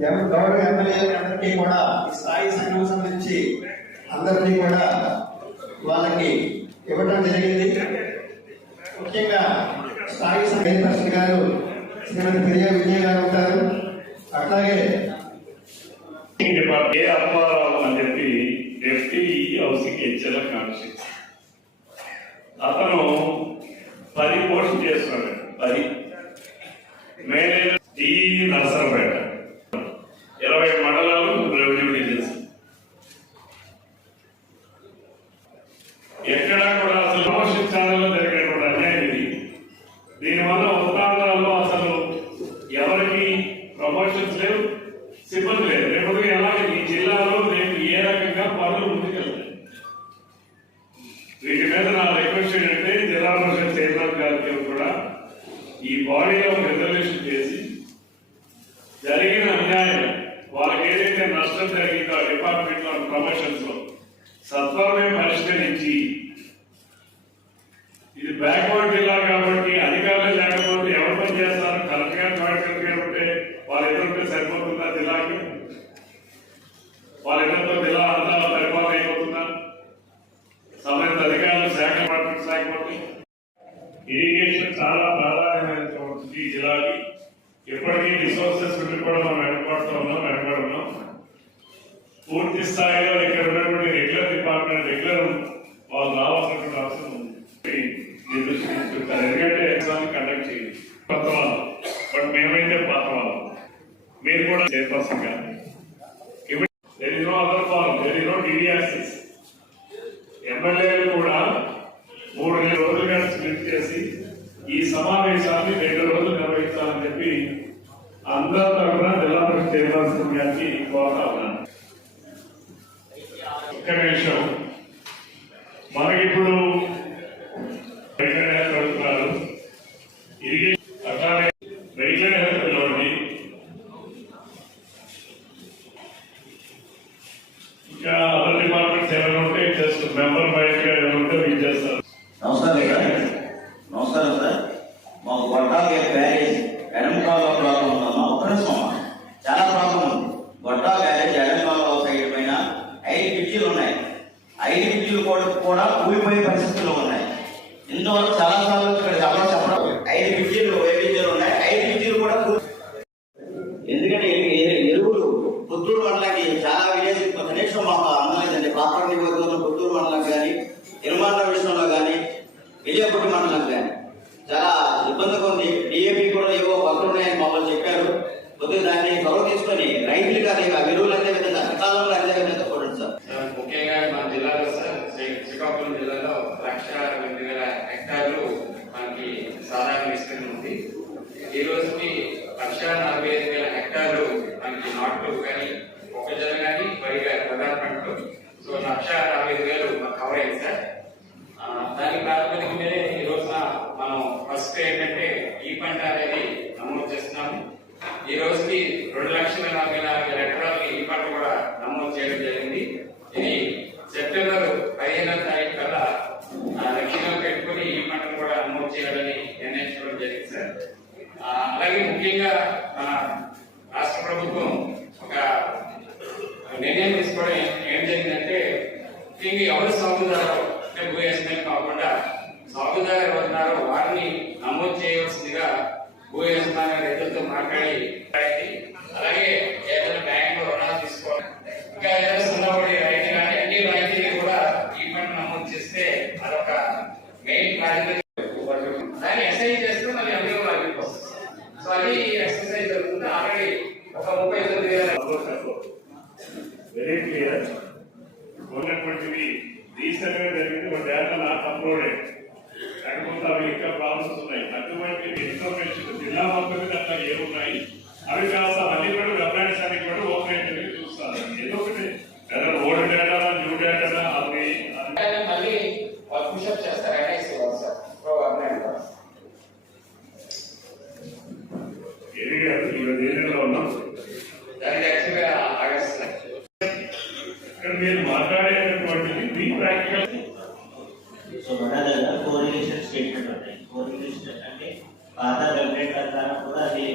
గౌరవ ఎమ్మెల్యేలందరికీ కూడా స్థాయి సంఘం సంబంధించి అందరినీ కూడా వాళ్ళకి ఇవ్వడం జరిగింది. ముఖ్యంగా స్థాయి చైర్పర్సన్ గారు శ్రీమతి ప్రియా విజయ్ గారు ఉంటారు. అట్లాగే అతను పది పోస్ట్ చేస్తున్నాడు ఇరిగేషన్ చాలా ప్రాధాన్యమైనటువంటి జిల్లాకి. ఎప్పటికీ రిసోర్సెస్ ఉండి కూడా మనం వెనకబడుతూ ఉన్నాం వెనకడున్నాం పూర్తి స్థాయిలో ఇక్కడ ఉన్నటువంటి రెగ్యులర్ డిపార్ట్మెంట్ రెగ్యులర్ వాళ్ళు రావాల్సినటువంటి అవసరం ఉంది. ఎందుకంటే కండక్ట్ చేయాలి కొత్త బట్ మేమైతే పాత మీరు కూడా చైర్పర్సన్ కానీ there is no other there is no MLA Deus, minha querida, నిర్ణయం తీసుకోవడం ఏం జరిగిందంటే దీన్ని ఎవరు సాగుదారు అంటే భూయస్మని కాకుండా సాగుదారు ఎవరు ఉన్నారో వారిని నమోదు చేయవలసిందిగా భూయస్మాన రైతులతో మాట్లాడి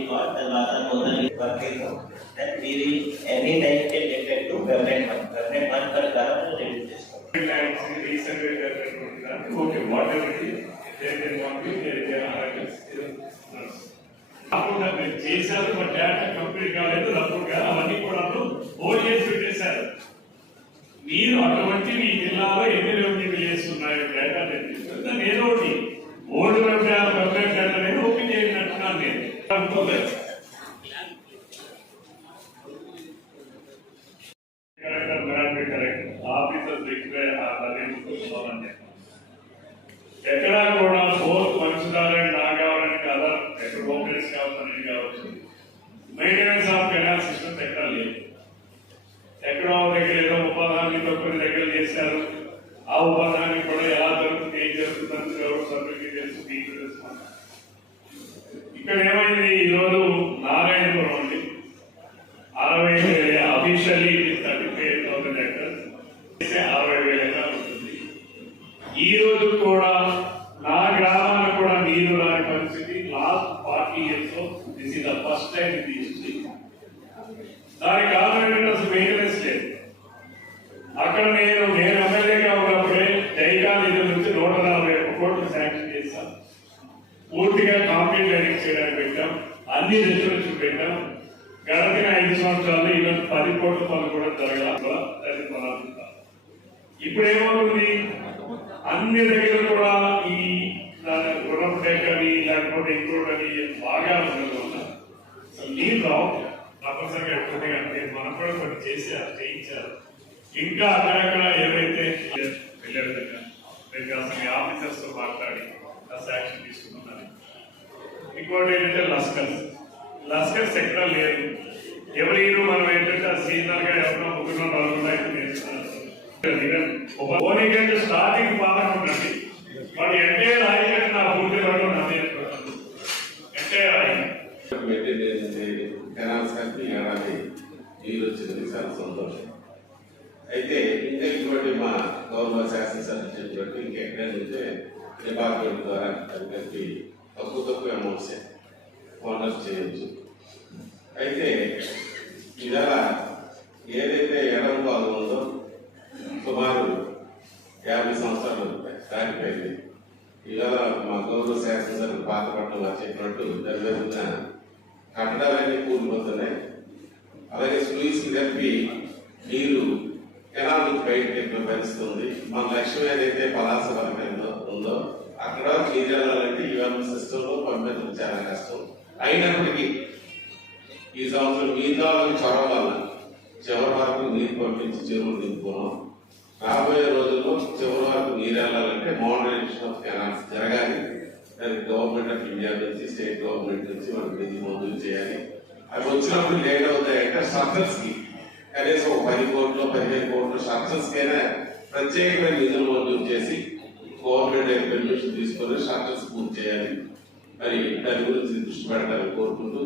got the other totally working that we will any time can get to permanent one. Permanent one per current reduce చేసుకోవాలి. ఓకే వాట్ ఎవర్ కాకుండా మీరు చేశారు మా డేటా కంప్లీట్ కాలేదు రఫ్గా ఓపెన్స్ కావాలని కావచ్చు మెయింటెనెన్స్ ఆఫ్ కెనాల్ సిస్టమ్స్ ఎక్కడ లేదు. ఎక్కడో దగ్గర ఏదో ఉపాధాన్ని కొన్ని దగ్గర చేశారు. ఆ ఉపాధాన్ని కూడా ఎలా జరుగుతుంది ఏం జరుగుతుంది ఎవరు సభ్యులకి తెలుసు మీకు తెలుసు. ఇక్కడ ఏమైంది? ఈరోజు forty years this is the first time in the history దానికి కారణం అసలు మెయింటెనెన్స్ లేదు. అక్కడ నేను నేను ఎమ్మెల్యేగా ఉన్నప్పుడే జైగా నిధుల నుంచి నూట నలభై ఒక్క కోట్లు శాంక్షన్ చేశాం. పూర్తిగా కాంప్లీట్ లైనింగ్ చేయడానికి పెట్టాం. అన్ని రిజర్వేషన్ పెట్టాం. గడచిన ఐదు సంవత్సరాలు ఈవెన్ పది కోట్ల పనులు కూడా జరగాలి ఇప్పుడు ఏమవుతుంది అన్ని దగ్గర లేకపోతే ఇంకోటి బాగా ఉండదు నీళ్ళు రావు తప్పనిసరిగా ఎప్పుడు అంటే మనం కూడా కొన్ని చేశారు చేయించారు ఇంకా అక్కడక్కడ ఏవైతే వెళ్ళే విధంగా అసలు ఆఫీసర్స్తో మాట్లాడి ఆ యాక్షన్ తీసుకున్నాను ఇంకోటి ఏంటంటే లస్కర్స్ లస్కర్స్ ఎక్కడ లేరు ఎవరి మనం ఏంటంటే సీజనల్గా ఎవరినో ముగ్గురు నలుగురు నేర్చుకున్నారు స్టార్టింగ్ బాగా ఉండండి వాళ్ళు ఎంటే రాయి కంటే నా పూర్తి వాడు నది ఎంటే రాయి మెయింటైన్ కెనాల్స్ కలిపి ఏడాది నీళ్ళు వచ్చింది చాలా సంతోషం. అయితే ఇంకా ఇటువంటి మా గౌరవ శాసనసభ చెప్పినట్టు ఇంకెక్కడ నుంచే డిపార్ట్మెంట్ ద్వారా అది కలిపి తక్కువ తక్కువ అమౌంట్స్ ఓనర్స్ చేయొచ్చు. అయితే ఇలా ఏదైతే ఎడం పాలు ఉందో సుమారు యాభై సంవత్సరాలు దాటిపోయింది. ఇలా మా గౌరవ శాసనసభ పాతపట్నం వారు చెప్పినట్టు దాని మీద కట్టడాలన్నీ కూలిపోతున్నాయి. అలాగే స్లూయిస్ కలిపి నీరు కెనాల్ నుంచి బయటకు ఎక్కిన మన లక్ష్యం ఏదైతే పలాస వరకు ఉందో అక్కడ నీరు వెళ్ళాలంటే సిస్టమ్లో పంపించడం చాలా కష్టం. అయినప్పటికీ ఈ సంవత్సరం మిగతా చొరవ వల్ల చివరి వరకు నీరు పంపించి చెరువులు నింపుకున్నాం. రాబోయే రోజుల్లో చివరి వరకు నీరు వెళ్ళాలంటే మోడరేషన్ ఆఫ్ కెనాల్స్ జరగాలి. దానికి గవర్నమెంట్ ఆఫ్ ఇండియా నుంచి స్టేట్ గవర్నమెంట్ నుంచి మనకి నిధి మంజూరు చేయాలి. అవి వచ్చినప్పుడు లేట్ అవుతాయంటే స్ట్రక్చర్స్కి కనీసం ఒక పది కోట్లు పదిహేను కోట్లు స్ట్రక్చర్స్ కైనా ప్రత్యేకమైన నిధులు మంజూరు చేసి గవర్నమెంట్ పెర్మిషన్ తీసుకొని స్ట్రక్చర్స్ పూర్తి చేయాలి. మరి దాని గురించి దృష్టి పెట్టాలని కోరుకుంటూ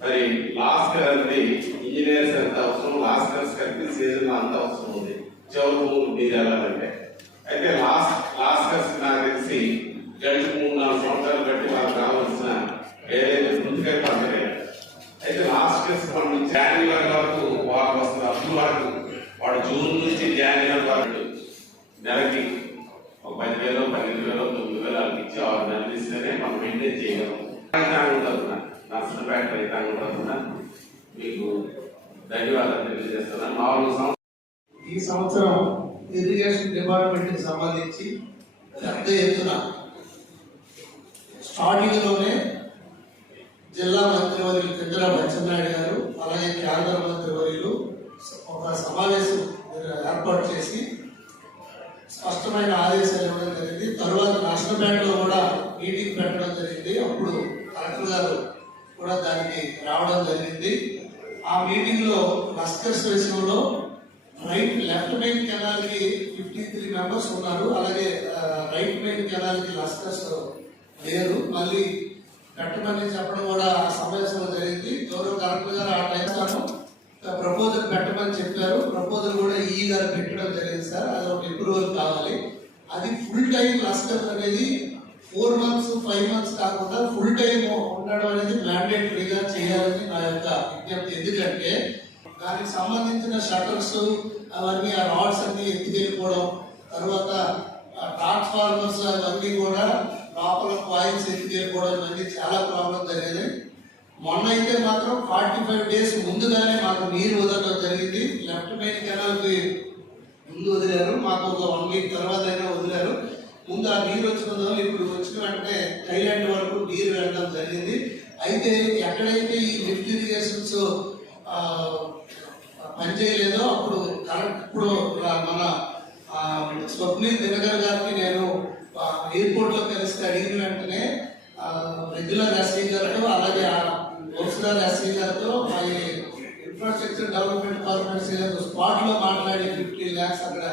మరి లాస్కర్ అనేది ఇంజనీర్స్ ఎంత అవసరం లాస్కర్స్ కలిపి సీజన్ అంత అవసరం ఉంది. చివరి మూడు తీరాలంటే అయితే లాస్ట్ లాస్కర్స్ నాకు తెలిసి గంట మూడు నాలుగు సంవత్సరాలు బట్టి వాళ్ళకి కావాల్సిన ఏదైతే ముందుగా పంపలేదు అయితే లాస్ట్ కేసు మనం జాన్యువరి వరకు వాళ్ళు వస్తారు అప్పుడు వరకు వాడు జూన్ నుంచి జాన్యువరి వరకు నెలకి ఒక పది వేలు పన్నెండు వేలు తొమ్మిది వేలు వాళ్ళకి ఇచ్చి ఆరు నెలలు ఇస్తేనే మనం మెయింటైన్ చేయగలం రైతాంగం తరఫున నర్సంపేట రైతాంగం తరఫున మీకు ధన్యవాదాలు తెలియజేస్తున్నాను నాలుగు సంవత్సరాలు ఈ సంవత్సరం ఇరిగేషన్ డిపార్ట్మెంట్కి సంబంధించి పెద్ద ఎత్తున స్టార్టింగ్లోనే జిల్లా మంత్రివర్యులు కిందర బచ్చెన్నాయుడు గారు అలాగే కేంద్ర మంత్రివర్యులు ఒక సమావేశం ఏర్పాటు చేసి స్పష్టమైన ఆదేశాలు ఇవ్వడం జరిగింది. తరువాత బ్యాంకులో కూడా మీటింగ్ పెట్టడం జరిగింది. అప్పుడు కలెక్టర్ గారు కూడా దానికి రావడం జరిగింది. ఆ మీటింగ్లో లస్కర్స్ విషయంలో రైట్ లెఫ్ట్ మెయిన్ కెనాల్కి ఫిఫ్టీ త్రీ మెంబర్స్ ఉన్నారు. అలాగే రైట్ మెయిన్ కెనాల్ లస్కర్స్ లేరు. మళ్ళీ పెట్టమని చెప్పడం కూడా ఆ సమావేశంలో జరిగింది. గౌరవ కలెక్టర్ గారు ఆ టైంలో ప్రపోజల్ పెట్టమని చెప్పారు. ప్రపోజల్ కూడా ఈ గారు పెట్టడం జరిగింది సార్. అది ఒక ఎప్రూవల్ కావాలి. అది ఫుల్ టైం లస్కర్ అనేది ఫోర్ మంత్స్ ఫైవ్ మంత్స్ కాకుండా ఫుల్ టైం ఉండడం అనేది మ్యాండేటరీగా చేయాలని నా యొక్క విజ్ఞప్తి. ఎందుకంటే దానికి సంబంధించిన షటర్స్ అవన్నీ ఆ రాడ్స్ అన్ని ఎత్తుకెళ్ళిపోవడం తర్వాత ట్రాన్స్ఫార్మర్స్ అవన్నీ కూడా లోపల కాయిల్స్ ఎత్తుకెళ్ళిపోవడం అనేది చాలా ప్రాబ్లం జరిగింది. మొన్న అయితే మాత్రం ఫార్టీ ఫైవ్ డేస్ ముందుగానే మాకు నీరు వదలడం జరిగింది. లెఫ్ట్ మెయిన్ కెనాల్కి ముందు వదిలారు. మాకు ఒక వన్ వీక్ తర్వాత అయినా వదిలారు. ముందు ఆ నీరు వచ్చిన ఇప్పుడు వచ్చిన వెంటనే థైలాండ్ వరకు నీరు వెళ్ళడం జరిగింది. అయితే ఎక్కడైతే ఈ లిఫ్ట్ ఇరిగేషన్స్ పనిచేయలేదో అప్పుడు కరెక్ట్ ఇప్పుడు మన స్వప్ని స్వప్నిల్ దినకర్ గారికి నేను ఎయిర్పోర్ట్లో కలిసి అడిగిన వెంటనే రెగ్యులర్ ఎస్సీ గారితో అలాగే వరుసగా ఎస్సీ గారితో మరి ఇన్ఫ్రాస్ట్రక్చర్ డెవలప్మెంట్ కార్పొరేషన్ స్పాట్లో మాట్లాడి ఫిఫ్టీ ల్యాక్స్ అక్కడ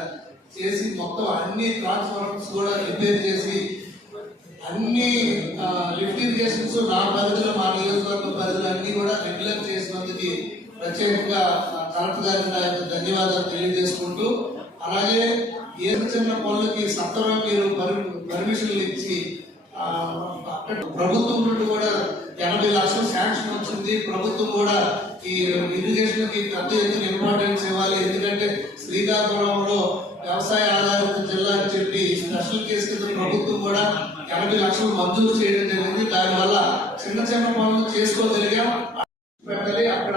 చేసి మొత్తం అన్ని ట్రాన్స్ఫార్మర్స్ కూడా రిపేర్ చేసి అన్ని లిఫ్ట్ ఇరిగేషన్స్ నా పరిధిలో మా నియోజకవర్గం పరిధిలో అన్ని కూడా రెగ్యులర్ చేసినందుకు ప్రత్యేకంగా కలెక్టర్ గారికి నా యొక్క ధన్యవాదాలు తెలియజేసుకుంటూ అలాగే ఏ చిన్న పనులకి సత్వరం మీరు పర్మిషన్లు ఇచ్చి అక్కడ ప్రభుత్వం నుండి కూడా ఎనభై లక్షలు శాంక్షన్ వచ్చింది. ప్రభుత్వం కూడా ఈ ఇరిగేషన్కి పెద్ద ఎత్తున ఇంపార్టెన్స్ ఇవ్వాలి. ఎందుకంటే శ్రీకాకుళంలో వ్యవసాయ ఆధారిత జిల్లా అని చెప్పి స్పెషల్ కేసు కింద ప్రభుత్వం కూడా ఎనభై లక్షలు మంజూరు చేయడం జరిగింది. దానివల్ల చిన్న చిన్న పనులు చేసుకోగలిగాం. పెట్టాలి. అక్కడ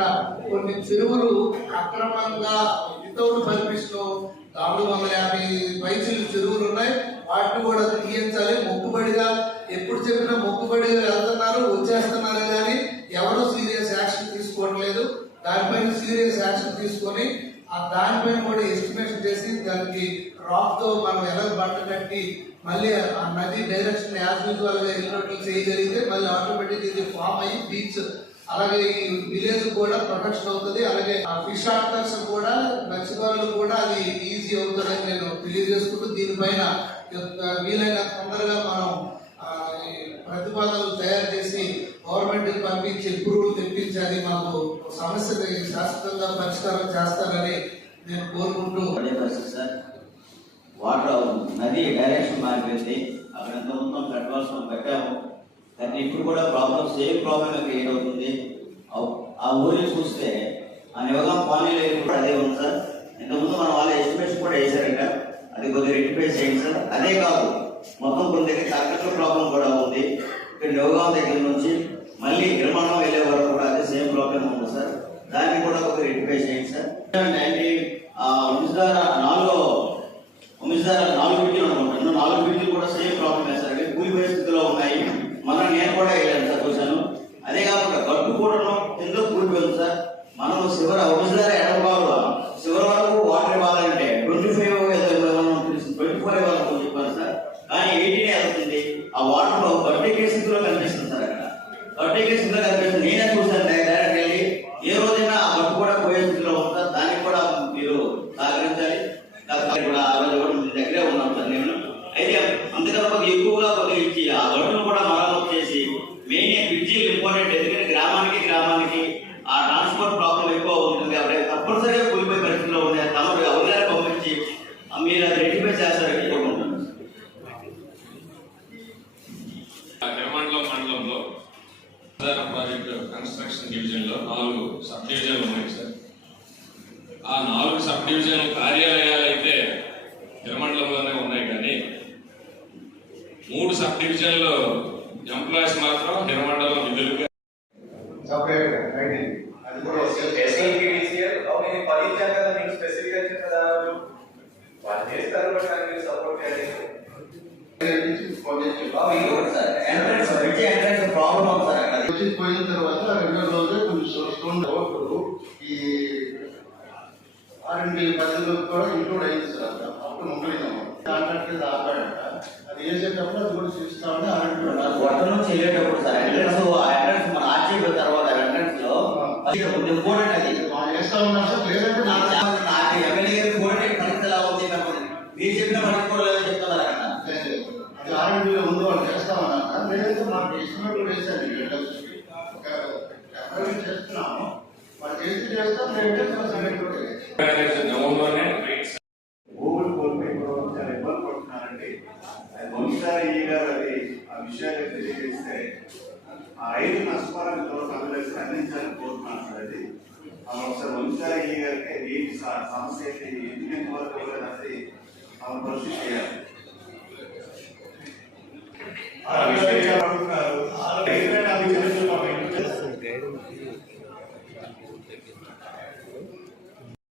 కొన్ని చెరువులు అక్రమంగా వితౌట్ పర్మిషన్ నాలుగు వందల యాభై పైసలు చెరువులు ఉన్నాయి వాటిని కూడా తీయించాలి. మొక్కుబడిగా ఎప్పుడు చెప్పినా మొక్కుబడిగా వెళ్తున్నారు వచ్చేస్తున్నారు కానీ ఎవరు సీరియస్ యాక్షన్ తీసుకోవట్లేదు. దానిపైన సీరియస్ యాక్షన్ తీసుకొని ఆ దానిపైన కూడా ఎస్టిమేషన్ చేసి దానికి రాక్తో మనం ఎలా బండ కట్టి మళ్ళీ ఆ నది డైరెక్షన్ యాజ్ యూజువల్గా వెళ్ళినట్లు చేయగలిగితే మళ్ళీ ఆటోమేటిక్ ఇది ఫామ్ అయ్యి బీచ్ అలాగే ఈ విలేజ్ కూడా ప్రొటెక్షన్ అవుతుంది. అలాగే ఆ ఫిష్ ఆర్టర్స్ కూడా మత్స్యకారులు కూడా అది ఈజీ అవుతుందని నేను తెలియజేసుకుంటూ దీనిపైన యొక్క వీలైన తొందరగా మనం ప్రతిపాదనలు తయారు చేసి గవర్నమెంట్ పంపించి ఎప్పుడు తెప్పించాలి. మాకు సమస్యని శాశ్వతంగా పరిష్కారం చేస్తారని నేను కోరుకుంటూ పడే సార్ వాటర్ నది డైరెక్షన్ మారిపోయింది. అక్కడ ఎంత ఉందో పెట్టవలసిన పెట్టాము. ఇప్పుడు కూడా ప్రాబ్లమ్స్ సేమ్ ప్రాబ్లం క్రియేట్ అవుతుంది ఆ- ఊరిని చూస్తే ఆ నివగం కాలనీలో కూడా అదే ఉంది సార్. ఇంతకుముందు మనం వాళ్ళ ఎస్టిమేట్స్ కూడా వేశారంట. అది కొద్దిగా రెక్టిఫై చేయండి సార్. అదే కాదు మొత్తం కొన్ని దగ్గర కరెక్టర్ ప్రాబ్లం కూడా ఉంది. ఇక్కడ నివగాం దగ్గర నుంచి మళ్ళీ నిర్మాణం వెళ్ళే వరకు కూడా అదే సేమ్ ప్రాబ్లం ఉంది సార్. దాన్ని కూడా కొద్దిగా రెక్టిఫై చేయండి సార్. నైన్టీ ఉంచుదార నాలుగో ఉంచుదార నాలుగు బిడ్డలు అనుకుంటున్నాను నాలుగు బిడ్డలు కూడా సేమ్ ప్రాబ్లం వేస్తారు కూలి కూలిపోయే స్థితిలో ఉన్నాయి మనం నేను కూడా వెళ్ళాను సార్ చూశాను. అదే కాకుండా గట్టు కూడా కింద కూలిపోయింది సార్? మనం శివర ఉంచుదార ఎడమకాలు చివరి వరకు వాటర్ ఇవ్వాలంటే ట్వంటీ ఫైవ్ ట్వంటీ ఫోర్ ఇవ్వాలని చెప్పాను సార్. కానీ ఎయిటీన్ వెళ్తుంది ఆ వాటర్ బట్టే స్థితిలో కనిపిస్తుంది సార్ అక్కడ. బట్టే స్థితిలో కనిపిస్తుంది. నేనే చూశాను డైరెక్ట్ వెళ్ళి. ఏ రోజైనా ఆ గట్టు కూడా పోయే స్థితిలో ఉంటుంది దానికి కూడా మీరు సహకరించాలి. కూడా ఆ రోజు కూడా మీ దగ్గరే ఉన్నాం సార్ నేను. అయితే అందుకని ఎక్కువగా కొద్దిగా ఇచ్చి ఆ గట్టును కూడా మనం ఇంపార్టెంట్ ఎందుకంటే గ్రామానికి గ్రామానికి ఆ ట్రాన్స్పోర్ట్ ప్రాబ్లం ఎక్కువ ఉంటుంది అవి తప్పనిసరిగా కూలిపోయే పరిస్థితిలో ఉన్నాయి తమరు ఎవరికైనా పంపించి మీరు అది రెడీఫై చేస్తారని కోరుకుంటున్నాను. నిర్మండలం మండలంలో ప్రధాన ప్రాజెక్టు కన్స్ట్రక్షన్ డివిజన్లో నాలుగు సబ్ డివిజన్లు ఉన్నాయి సార్. ఆ నాలుగు సబ్ డివిజన్ కార్యాలయాలు అయితే నిర్మండలంలోనే ఉన్నాయి కానీ మూడు సబ్ డివిజన్లు ఎంప్లాయీస్ మాత్రం నిర్మండలం విధులుగా కూడా పోయిన తర్వాత రెండో రోజే కొంచెం స్టోన్ ఈ ఆర్ఎండి పద్ధతిలో ఇంక్లూడ్ అయింది సార్. అప్పుడు కాంట్రాక్ట్ ఆపాడంట. అది వేసేటప్పుడు అది కూడా చూస్తామని నుంచి వెళ్ళేటప్పుడు సార్ ఎంట్రన్స్ ఆ ఎంట్రన్స్ మన ఆర్చీ తర్వాత ఎంట్రన్స్లో ఇంపార్టెంట్ అది చేస్తా ఉన్నాం సార్ లేదంటే నాకు నాకు చాలా- నాకు ఎమ్మెల్యే గారి కోఆర్డినేట్ పరిస్థితి ఎలా ఉంది కాబట్టి మీరు చెప్పిన పట్టుకోలేదని చెప్తున్నారు అక్కడ అది ఆర్ఎండిలో ముందు వాళ్ళు చేస్తామన్నా లేదంటే మాకు ఎస్టిమేట్ వేశారు ఎక్కడ చేస్తున్నాము వాళ్ళు చేసి చేస్తాం లేదంటే సంగతి నవంబర్లోనే భూములు కోల్పోయిపోవడం చాలా ఇబ్బంది పడుతున్నారండి అది బహుశా ఈ గారు అది. ఆ విషయాన్ని తెలియజేస్తే ఆ ఐదు నష్టపరాలు అందజేసి అందించాలి పరిశీలించాలని కోరుతున్నాను సార్ అది ఆమె ఒకసారి వంశారి ఈ